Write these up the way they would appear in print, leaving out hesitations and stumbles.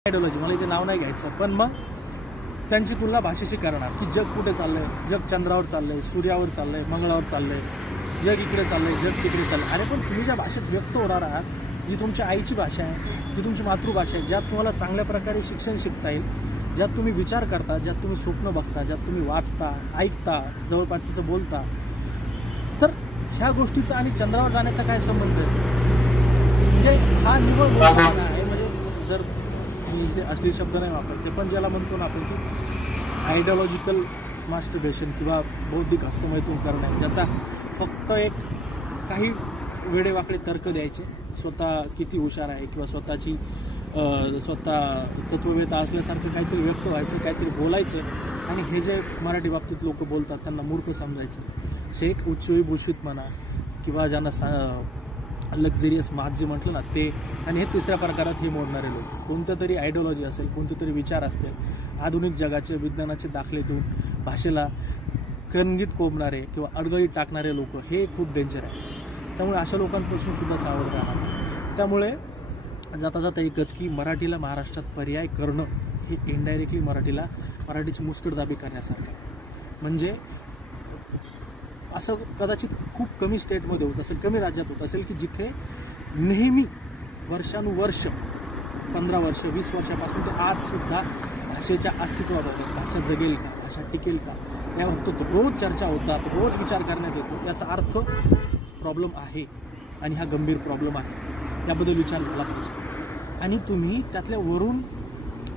Ideology, मला इथे नाव नाही घ्यायचं, पण मग त्यांची तुलना भाषेशी करणार की जग कुठे चाललंय, जग चंद्रावर चाललंय, सूर्यावर चाललंय, मंगळावर चाललंय, जग इकडे चाललंय, जग तिकडे चाललंय. अरे पण तुम्ही ज्या भाषेत व्यक्त होणार आहात, जी तुमच्या आईची भाषा आहे, जी तुमची मातृभाषा आहे, ज्यात तुम्हाला चांगल्या प्रकारे शिक्षण शिकता येईल, ज्यात तुम्ही विचार करता, ज्यात तुम्ही स्वप्न बघता, ज्यात तुम्ही वाचता, ऐकता, जवळपासचं बोलता, तर ह्या गोष्टीचा आणि चंद्रावर जाण्याचा काय संबंध आहे? म्हणजे हा निवळ बोलणं आहे. म्हणजे जर मी इथे असली शब्द नाही वापरते, पण ज्याला म्हणतो ना आपण की आयडियोलॉजिकल मास्टरबेशन किंवा बौद्धिक हस्तमैथून करणे, ज्याचा फक्त एक काही वेडेवाकडे तर्क द्यायचे, स्वतः किती हुशार आहे किंवा स्वतःची स्वतः तत्ववेता असल्यासारखं काहीतरी व्यक्त व्हायचं, काहीतरी बोलायचं, आणि हे जे मराठी बाबतीत लोक बोलतात त्यांना मूर्ख समजायचं. असे एक उच्चभूषित म्हणा किंवा ज्यांना लक्झरियस मात जे म्हटलं ना ते, आणि हे तिसऱ्या प्रकारात हे मोडणारे लोक, कोणतं तरी आयडियोलॉजी असेल, कोणते तरी विचार असतील, आधुनिक जगाचे विज्ञानाचे दाखले देऊन भाषेला कणगीत कोंबणारे किंवा अडगळीत टाकणारे लोक हे खूप डेंजर आहे. त्यामुळे अशा लोकांपासून सुद्धा सावध राहणार. त्यामुळे जाता जाता एकच की मराठीला महाराष्ट्रात पर्याय करणं हे इनडायरेक्टली मराठीची मुस्कटदाबी करण्यासारखं. म्हणजे असं कदाचित खूप कमी स्टेटमध्ये होत असेल, कमी राज्यात होत असेल की जिथे नेहमी वर्षानुवर्ष 15 वर्ष 20 वर्षापासून ते आजसुद्धा भाषेच्या अस्तित्वाबाबत, भाषा जगेल का, भाषा टिकेल का, याबाबत रोज चर्चा होतात, रोज विचार करण्यात येतो. याचा अर्थ प्रॉब्लेम आहे आणि हा गंभीर प्रॉब्लेम आहे, याबद्दल विचार झाला पाहिजे. आणि तुम्ही त्यातल्या वरून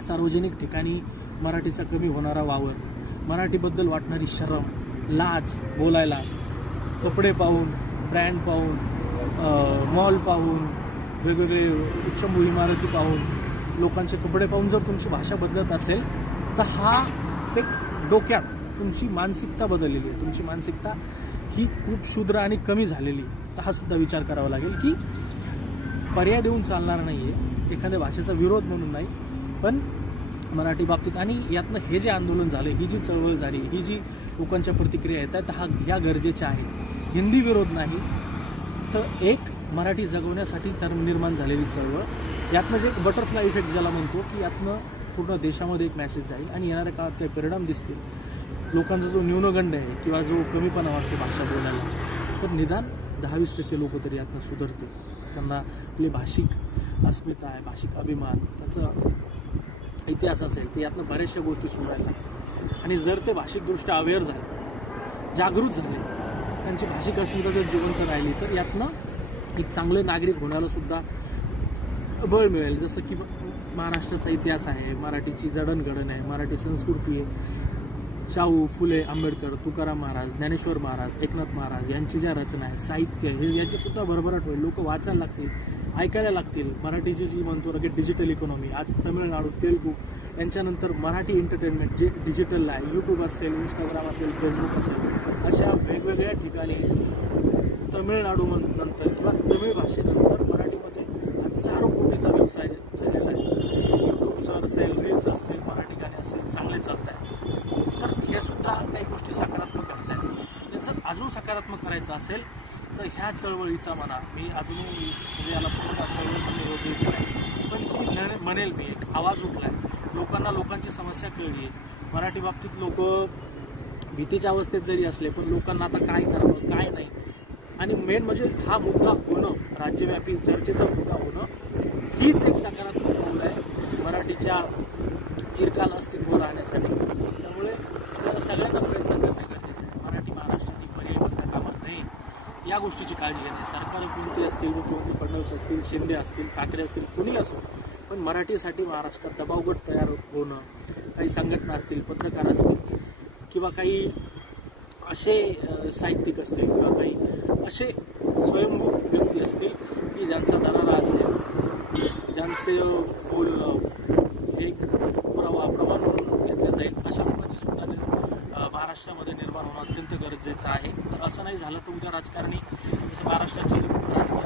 सार्वजनिक ठिकाणी मराठीचा कमी होणारा वावर, मराठीबद्दल वाटणारी शरम, लाज बोलायला, कपडे पाहून, ब्रँड पाहून, मॉल पाहून, वेगवेगळे उच्चभू इमारती पाहून, लोकांचे कपडे पाहून जर तुमची भाषा बदलत असेल तर हा एक डोक्यात तुमची मानसिकता बदललेली आहे. तुमची मानसिकता ही खूप क्षुद्र आणि कमी झालेली. तर हा सुद्धा विचार करावा लागेल की पर्याय देऊन चालणार नाही आहे, एखाद्या भाषेचा विरोध म्हणून नाही, पण मराठी बाबतीत. आणि यातनं हे जे आंदोलन झाले, ही जी चळवळ झाली, ही जी लोकांच्या प्रतिक्रिया येत आहेत, ह्या गरजेच्या आहेत. हिंदी विरोध नाही, तर एक मराठी जगवण्यासाठी निर्माण झालेली चळवळ. यातनं जे एक बटरफ्लाय इफेक्ट ज्याला म्हणतो की यातनं पूर्ण देशामध्ये एक मेसेज जाईल आणि येणाऱ्या काळात काही परिणाम दिसतील. लोकांचा जो न्यूनगंड आहे किंवा जो कमीपणा वाटतो भाषा बोलायला, तर निदान 10-20% लोक तरी यातनं सुधारतील. त्यांना आपली भाषिक अस्मिता आहे, भाषिक अभिमान, त्याचा इतिहास असेल, ते यातनं बऱ्याचशा गोष्टी सुधारायला. आणि जर ते भाषिकदृष्ट्या अवेअर झाले, जागृत झाले, त्यांची भाषिक अस्मिता जर जिवंत राहिली, तर यातनं एक चांगले नागरिक होण्याला सुद्धा बळ मिळेल. जसं की महाराष्ट्राचा इतिहास आहे, मराठीची जडणघडण आहे, मराठी संस्कृती आहे, शाहू, फुले, आंबेडकर, तुकाराम महाराज, ज्ञानेश्वर महाराज, एकनाथ महाराज यांची ज्या रचना आहे, साहित्य हे, याची सुद्धा भरभराट होईल. लोक वाचायला लागतील, ऐकायला लागतील. मराठीची जी म्हणतो की डिजिटल इकॉनॉमी, आज तमिळनाडू, तेलुगू, त्यांच्यानंतर मराठी एंटरटेनमेंट जे डिजिटल आहे, यूट्यूब असेल, इंस्टाग्राम असेल, फेसबुक असेल, अशा वेगवेगळ्या ठिकाणी तमिळनाडू नंतर किंवा तमिळ भाषेनंतर मराठीमध्ये हजारो कोटीचा व्यवसाय झालेला आहे. यूट्यूब असेल, रील्स असतील, मराठी गाणे असेल, चांगले चालत आहे. तर हे सुद्धा काही गोष्टी सकारात्मक करत आहेत. याचं अजून सकारात्मक करायचं असेल तर ह्या चळवळीचा म्हणा, मी अजूनही म्हणजे याला पूर्ण चळवळ विरोधी केला आहे, पण ही म्हणेल मी एक आवाज उठला आहे. लोकांना लोकांची समस्या कळली आहे. मराठी बाबतीत लोक भीतीच्या अवस्थेत जरी असले, पण लोकांना आता काय करावं काय नाही, आणि मेन म्हणजे हा मुद्दा होणं, राज्यव्यापी चर्चेचा मुद्दा होणं, हीच एक सकारात्मक पाऊल आहे मराठीच्या चिरकाल अस्तित्व राहण्यासाठी. त्यामुळे सगळ्यांना प्रयत्न करणे गरजेचं आहे. मराठी महाराष्ट्राची पर्याय बंद कामा नये, या गोष्टीची काळजी घेणे. सरकार कोणती असतील, मुख्यमंत्री फडणवीस असतील, शिंदे असतील, ठाकरे असतील, कोणी असो, पण मराठीसाठी महाराष्ट्रात दबावगट तयार होणं, काही संघटना असतील, पत्रकार असतील, किंवा काही असे साहित्यिक असतील, किंवा काही असे स्वयंभू व्यक्ती असतील की ज्यांचा दरारा असेल, ज्यांचे बोलणं एक पुरावा प्रमाण म्हणून घेतलं जाईल, अशा लोकांची सुद्धा महाराष्ट्रामध्ये निर्माण होणं अत्यंत गरजेचं आहे. तर असं नाही झालं तर उद्या राजकारणी, जसं महाराष्ट्राची राजकारणी